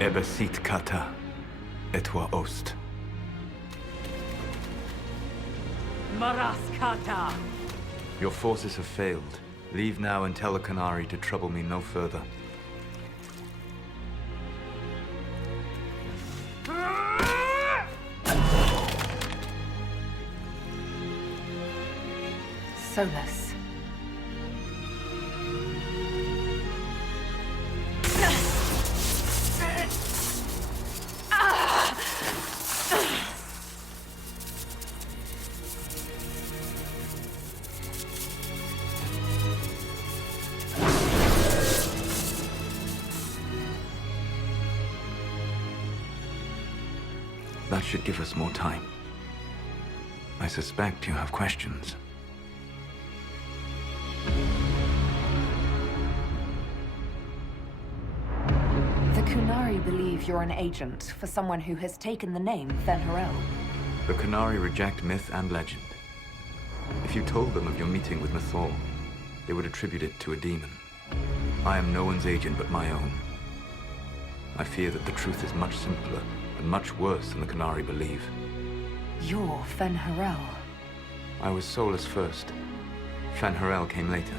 Ebesit kata, etwa ost. Maraskata! Your forces have failed. Leave now and tell the Qunari to trouble me no further. Solas. That should give us more time. I suspect you have questions. The Qunari believe you're an agent for someone who has taken the name Fen'Harel. The Qunari reject myth and legend. If you told them of your meeting with Mythal, they would attribute it to a demon. I am no one's agent but my own. I fear that the truth is much simpler and much worse than the Qunari believe. You're Fen'Harel. I was Solas first. Fen'Harel came later.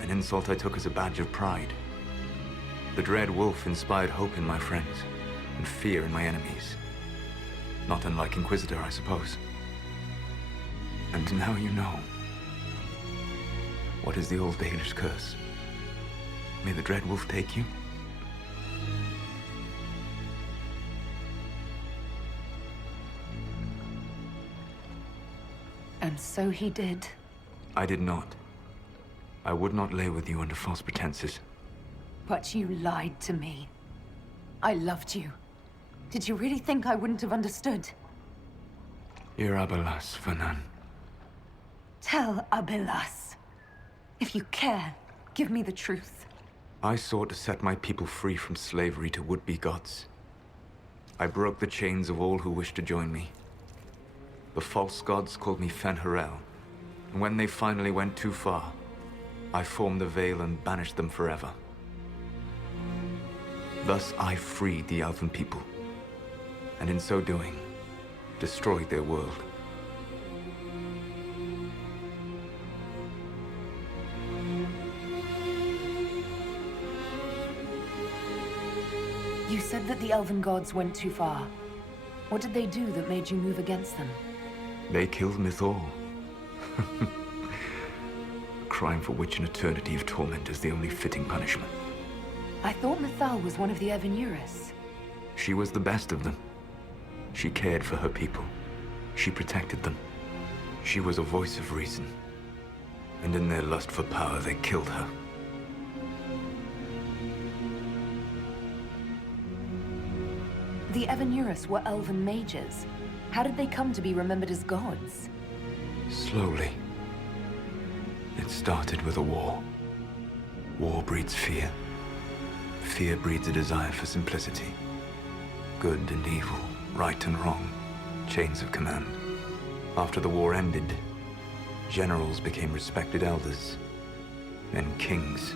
An insult I took as a badge of pride. The Dread Wolf inspired hope in my friends, and fear in my enemies. Not unlike Inquisitor, I suppose. And now you know. What is the old Baelish curse? May the Dread Wolf take you? And so he did. I did not. I would not lay with you under false pretenses. But you lied to me. I loved you. Did you really think I wouldn't have understood? Irabelas, Fanan. Tell Abelas. If you care, give me the truth. I sought to set my people free from slavery to would-be gods. I broke the chains of all who wished to join me. The false gods called me Fen'Harel, and when they finally went too far, I formed the Veil and banished them forever. Thus I freed the Elven people, and in so doing, destroyed their world. You said that the Elven gods went too far. What did they do that made you move against them? They killed Mythal. A crime for which an eternity of torment is the only fitting punishment. I thought Mythal was one of the Evenuris. She was the best of them. She cared for her people. She protected them. She was a voice of reason. And in their lust for power, they killed her. The Evenuris were Elven mages. How did they come to be remembered as gods? Slowly. It started with a war. War breeds fear. Fear breeds a desire for simplicity. Good and evil, right and wrong, chains of command. After the war ended, generals became respected elders, then kings,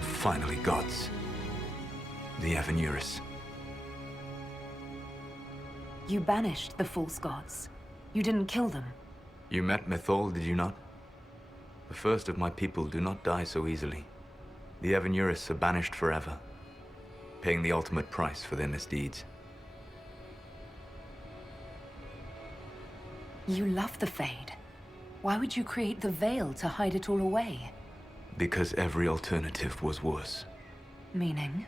finally gods. The Evenuris. You banished the false gods. You didn't kill them. You met Mythal, did you not? The first of my people do not die so easily. The Evenuris are banished forever, paying the ultimate price for their misdeeds. You love the Fade. Why would you create the Veil to hide it all away? Because every alternative was worse. Meaning?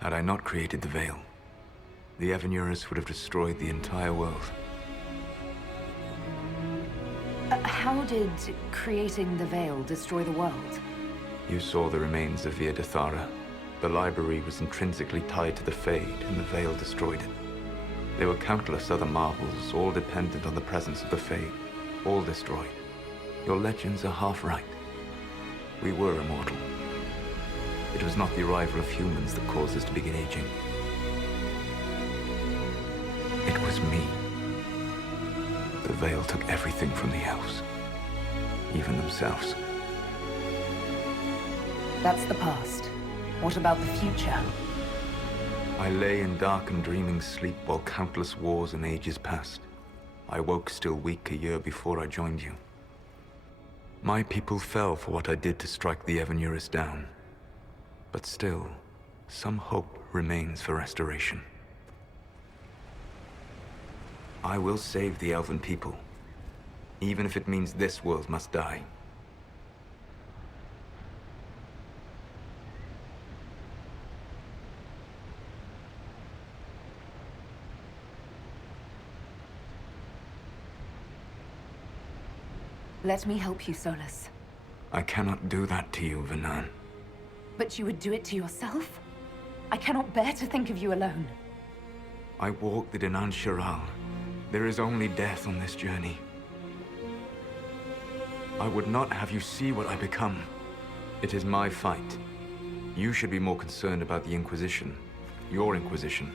Had I not created the Veil, the Evenuris would have destroyed the entire world. How did creating the Veil destroy the world? You saw the remains of Via Dathara. The library was intrinsically tied to the Fade, and the Veil destroyed it. There were countless other marvels, all dependent on the presence of the Fade, all destroyed. Your legends are half right. We were immortal. It was not the arrival of humans that caused us to begin aging. It was me. The Veil took everything from the elves, even themselves. That's the past. What about the future? I lay in dark and dreaming sleep while countless wars and ages passed. I woke still weak a year before I joined you. My people fell for what I did to strike the Evanurus down. But still, some hope remains for restoration. I will save the Elven people, even if it means this world must die. Let me help you, Solas. I cannot do that to you, Vernan. But you would do it to yourself? I cannot bear to think of you alone. I walk the Dinan Shiral. There is only death on this journey. I would not have you see what I become. It is my fight. You should be more concerned about the Inquisition. Your Inquisition.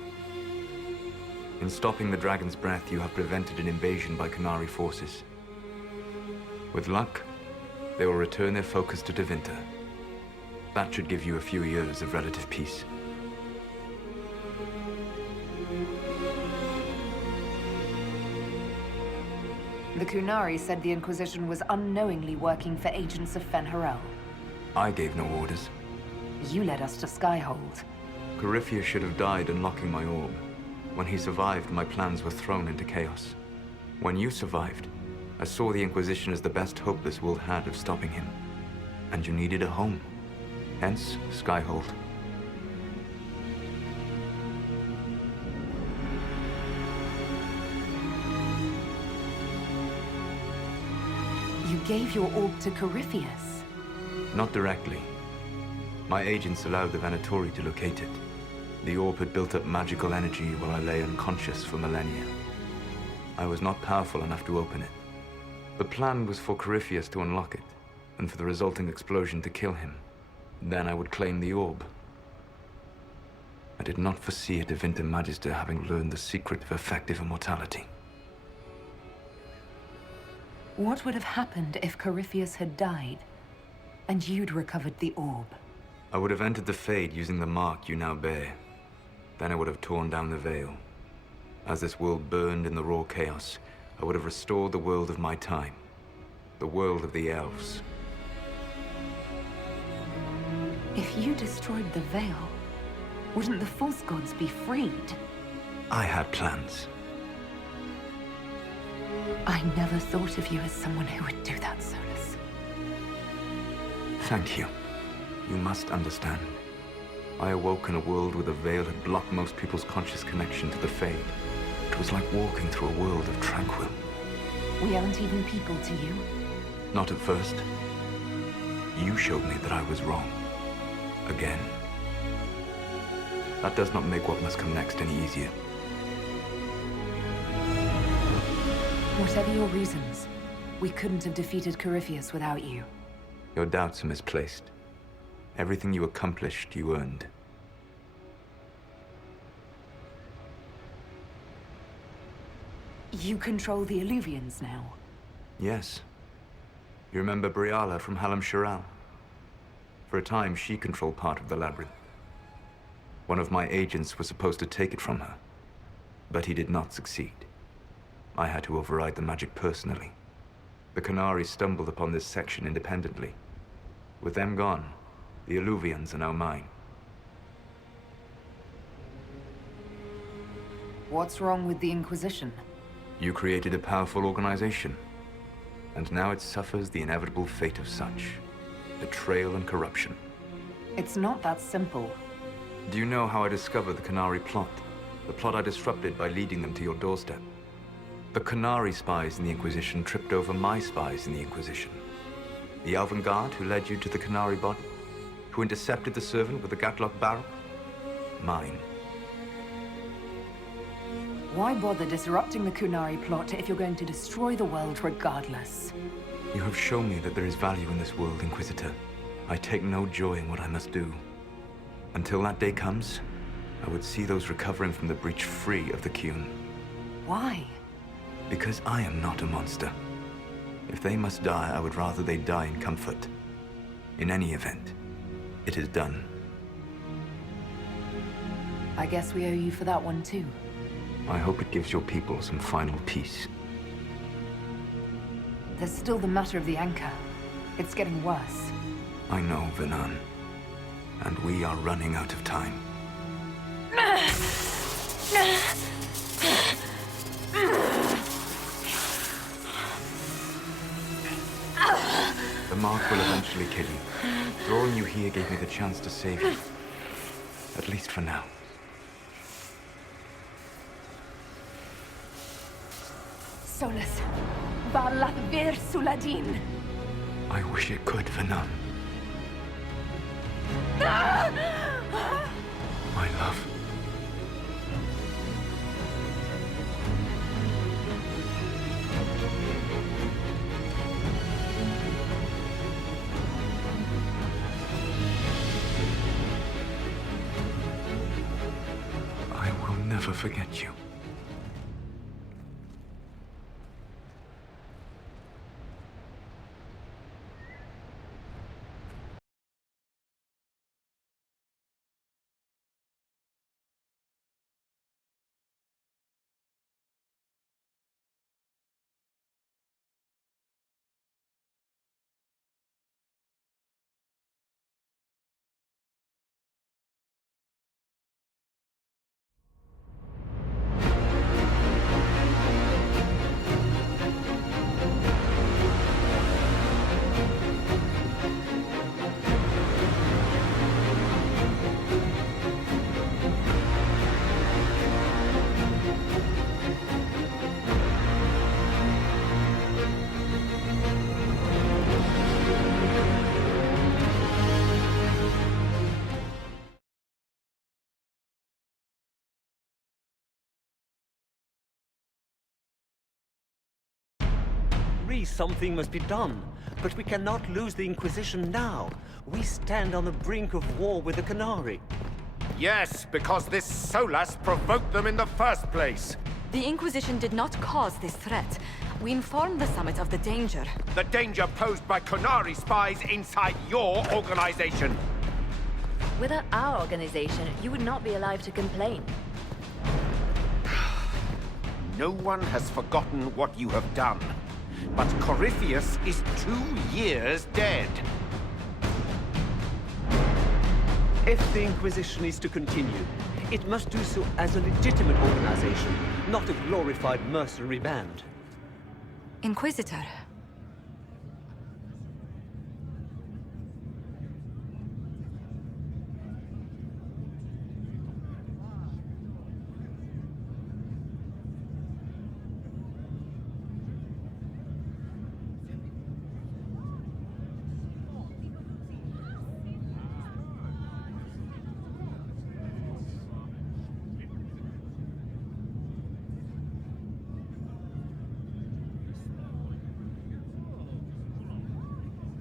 In stopping the Dragon's Breath, you have prevented an invasion by Qunari forces. With luck, they will return their focus to Tevinter. That should give you a few years of relative peace. The Qunari said the Inquisition was unknowingly working for agents of Fen'Harel. I gave no orders. You led us to Skyhold. Corypheus should have died unlocking my orb. When he survived, my plans were thrown into chaos. When you survived, I saw the Inquisition as the best hope this world had of stopping him. And you needed a home. Hence, Skyhold. You gave your orb to Corypheus? Not directly. My agents allowed the Venatori to locate it. The orb had built up magical energy while I lay unconscious for millennia. I was not powerful enough to open it. The plan was for Corypheus to unlock it, and for the resulting explosion to kill him. Then I would claim the orb. I did not foresee a Tevinter Magister having learned the secret of effective immortality. What would have happened if Corypheus had died, and you'd recovered the orb? I would have entered the Fade using the mark you now bear. Then I would have torn down the veil. As this world burned in the raw chaos, I would have restored the world of my time. The world of the elves. If you destroyed the veil, wouldn't the False Gods be freed? I had plans. I never thought of you as someone who would do that, Solas. Thank you. You must understand. I awoke in a world where the veil had blocked most people's conscious connection to the Fade. It was like walking through a world of tranquil. We aren't even people to you. Not at first. You showed me that I was wrong. Again. That does not make what must come next any easier. Whatever your reasons, we couldn't have defeated Corypheus without you. Your doubts are misplaced. Everything you accomplished, you earned. You control the Illuvians now. Yes. You remember Briala from Halam Shiral? For a time, she controlled part of the labyrinth. One of my agents was supposed to take it from her, but he did not succeed. I had to override the magic personally. The Qunari stumbled upon this section independently. With them gone, the Illuvians are now mine. What's wrong with the Inquisition? You created a powerful organization, and now it suffers the inevitable fate of such. Betrayal and corruption. It's not that simple. Do you know how I discovered the Qunari plot? The plot I disrupted by leading them to your doorstep. The Qunari spies in the Inquisition tripped over my spies in the Inquisition. The Elven Guard who led you to the Qunari body? Who intercepted the servant with the Gatlock barrel? Mine. Why bother disrupting the Qunari plot if you're going to destroy the world regardless? You have shown me that there is value in this world, Inquisitor. I take no joy in what I must do. Until that day comes, I would see those recovering from the breach free of the Qun. Why? Because I am not a monster. If they must die, I would rather they die in comfort. In any event, it is done. I guess we owe you for that one too. I hope it gives your people some final peace. There's still the matter of the anchor. It's getting worse. I know, Venan. And we are running out of time. The mark will eventually kill you. Drawing you here gave me the chance to save you. At least for now. Solus. Valath Vir Suladin. I wish it could, Venan. My love. I will never forget you. Something must be done, but we cannot lose the Inquisition now. We stand on the brink of war with the Qunari. Yes, because this Solas provoked them in the first place. The Inquisition did not cause this threat. We informed the Summit of the danger. The danger posed by Qunari spies inside your organization. Without our organization, you would not be alive to complain. No one has forgotten what you have done. But Corypheus is 2 years dead. If the Inquisition is to continue, it must do so as a legitimate organization, not a glorified mercenary band. Inquisitor.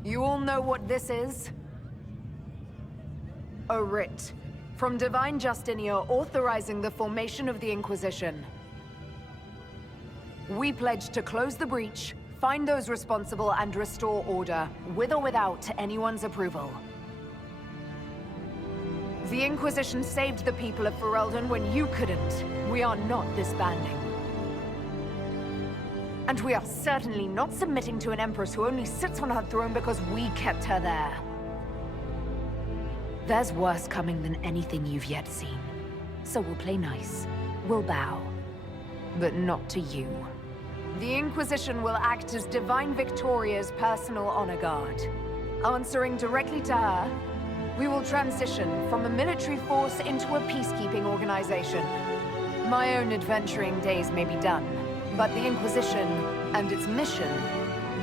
You all know what this is? A writ from Divine Justinia authorizing the formation of the Inquisition. We pledge to close the breach, find those responsible, and restore order, with or without anyone's approval. The Inquisition saved the people of Ferelden when you couldn't. We are not disbanding. And we are certainly not submitting to an Empress who only sits on her throne because we kept her there. There's worse coming than anything you've yet seen. So we'll play nice. We'll bow. But not to you. The Inquisition will act as Divine Victoria's personal honor guard. Answering directly to her, we will transition from a military force into a peacekeeping organization. My own adventuring days may be done, but the Inquisition and its mission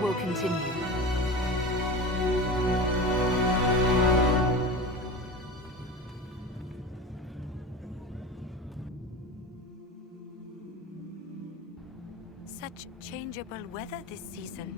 will continue. Such changeable weather this season.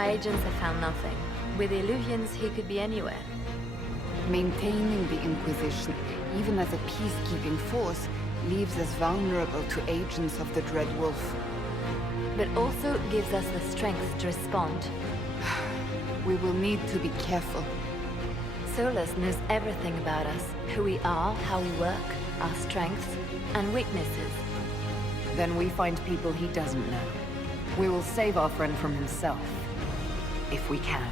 My agents have found nothing. With the Illuvians, he could be anywhere. Maintaining the Inquisition, even as a peacekeeping force, leaves us vulnerable to agents of the Dread Wolf. But also gives us the strength to respond. We will need to be careful. Solus knows everything about us. Who we are, how we work, our strengths and weaknesses. Then we find people he doesn't know. We will save our friend from himself. If we can.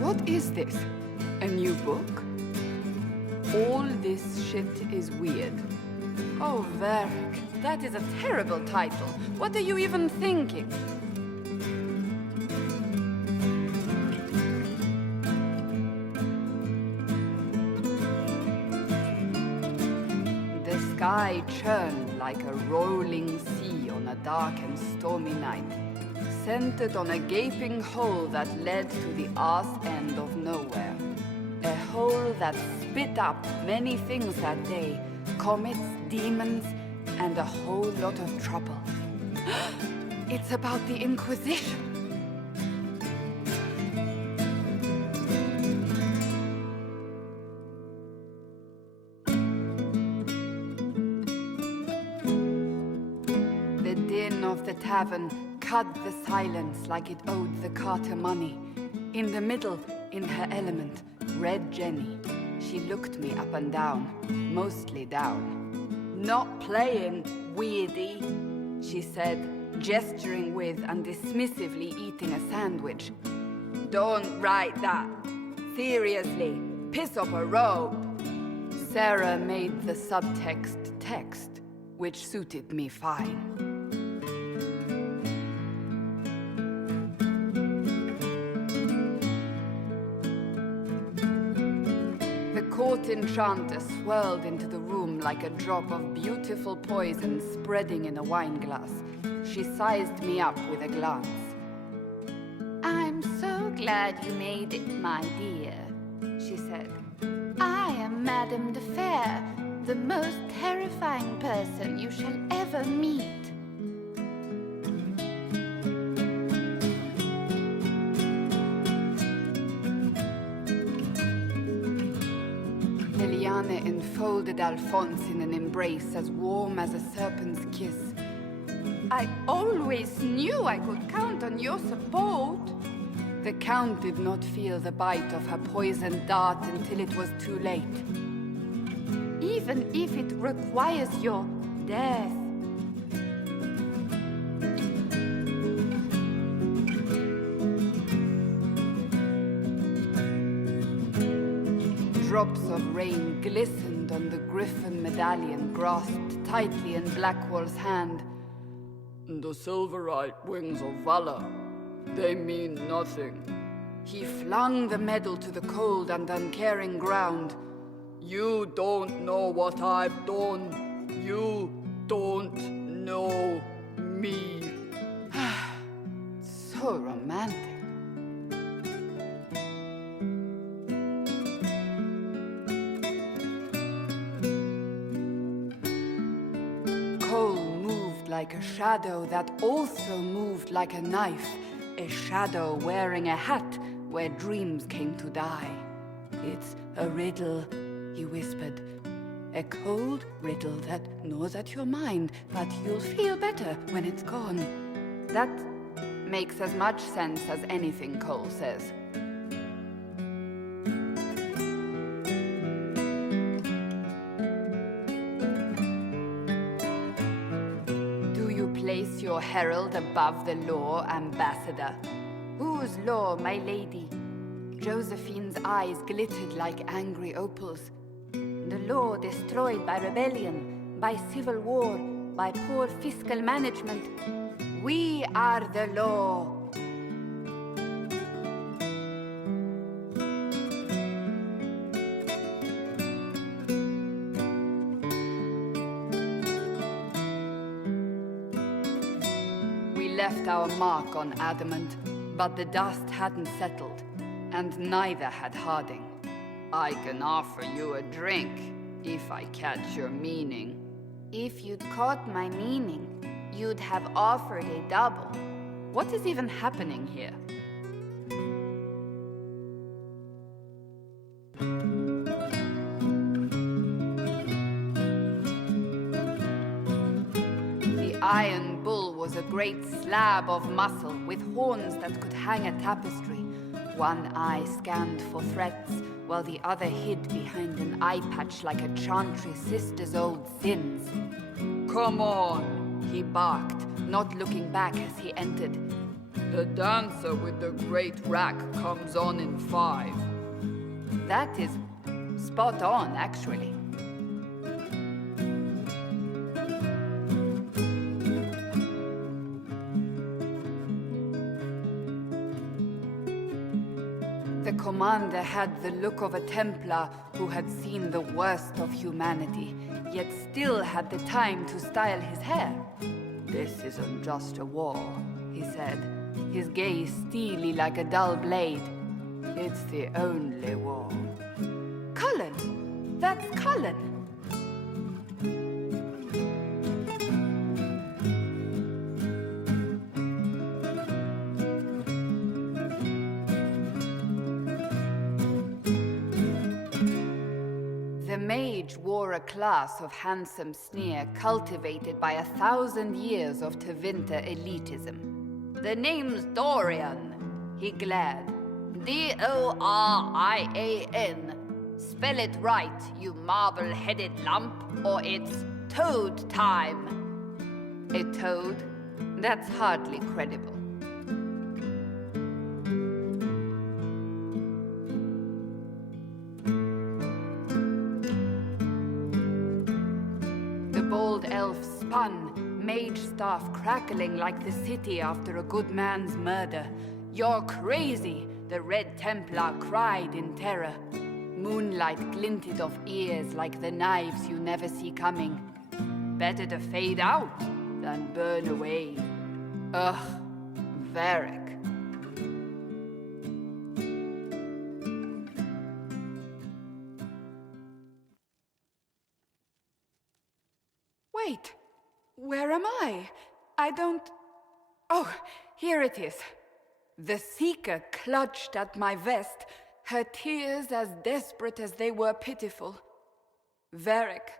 What is this? A new book? All this shit is weird. Oh, Varric, that is a terrible title. What are you even thinking? The sky churned like a rolling sea on a dark and stormy night, centered on a gaping hole that led to the arse end of nowhere. A hole that spit up many things that day, comets, demons, and a whole lot of trouble. It's about the Inquisition. The din of the tavern cut the silence like it owed the carter money. In the middle, in her element, Red Jenny. She looked me up and down, mostly down. "Not playing, weirdy," she said, gesturing with and dismissively eating a sandwich. "Don't write that. Seriously, piss off a robe." Sarah made the subtext text, which suited me fine. The court enchanter swirled into the room like a drop of beautiful poison spreading in a wineglass. She sized me up with a glance. "I'm so glad you made it, my dear," she said. "I am Madame de Fair, the most terrifying person you shall ever meet. Liliane enfolded Alphonse in an embrace as warm as a serpent's kiss. I always knew I could count on your support. The Count did not feel the bite of her poisoned dart until it was too late. Even if it requires your death. Drops of rain glistened on the griffin medallion grasped tightly in Blackwall's hand. The silverite wings of valor, they mean nothing. He flung the medal to the cold and uncaring ground. You don't know what I've done. You don't know me. So romantic. Cole moved like a shadow that also moved like a knife. A shadow wearing a hat where dreams came to die. It's a riddle, he whispered. A cold riddle that gnaws at your mind, but you'll feel better when it's gone. That makes as much sense as anything Cole says. Do you place your herald above the law, Ambassador? Whose law, my lady? Josephine's eyes glittered like angry opals. The law destroyed by rebellion, by civil war, by poor fiscal management. We are the law. We left our mark on Adamant, but the dust hadn't settled, and neither had Harding. I can offer you a drink, if I catch your meaning. If you'd caught my meaning, you'd have offered a double. What is even happening here? The Iron Bull was a great slab of muscle with horns that could hang a tapestry. One eye scanned for threats, while the other hid behind an eye patch like a chantry sister's old sins. Come on, he barked, not looking back as he entered. The dancer with the great rack comes on in 5. That is spot on, actually. The commander had the look of a Templar who had seen the worst of humanity, yet still had the time to style his hair. This isn't just a war, he said, his gaze steely like a dull blade. It's the only war. Cullen! That's Cullen! The mage wore a class of handsome sneer cultivated by 1,000 years of Tevinter elitism. The name's Dorian, he glared. D-O-R-I-A-N. Spell it right, you marble-headed lump, or it's toad time. A toad? That's hardly credible. The bold elf spun, mage staff crackling like the city after a good man's murder. You're crazy, the Red Templar cried in terror. Moonlight glinted off ears like the knives you never see coming. Better to fade out than burn away. Ugh, Varric. Wait, where am I? I don't... Oh, here it is. The Seeker clutched at my vest, her tears as desperate as they were pitiful. Varric,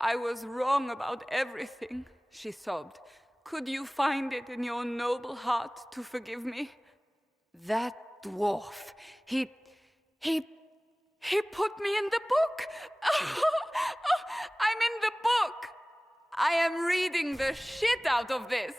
I was wrong about everything, she sobbed. Could you find it in your noble heart to forgive me? That dwarf, he put me in the book! I'm in the book! I am reading the shit out of this!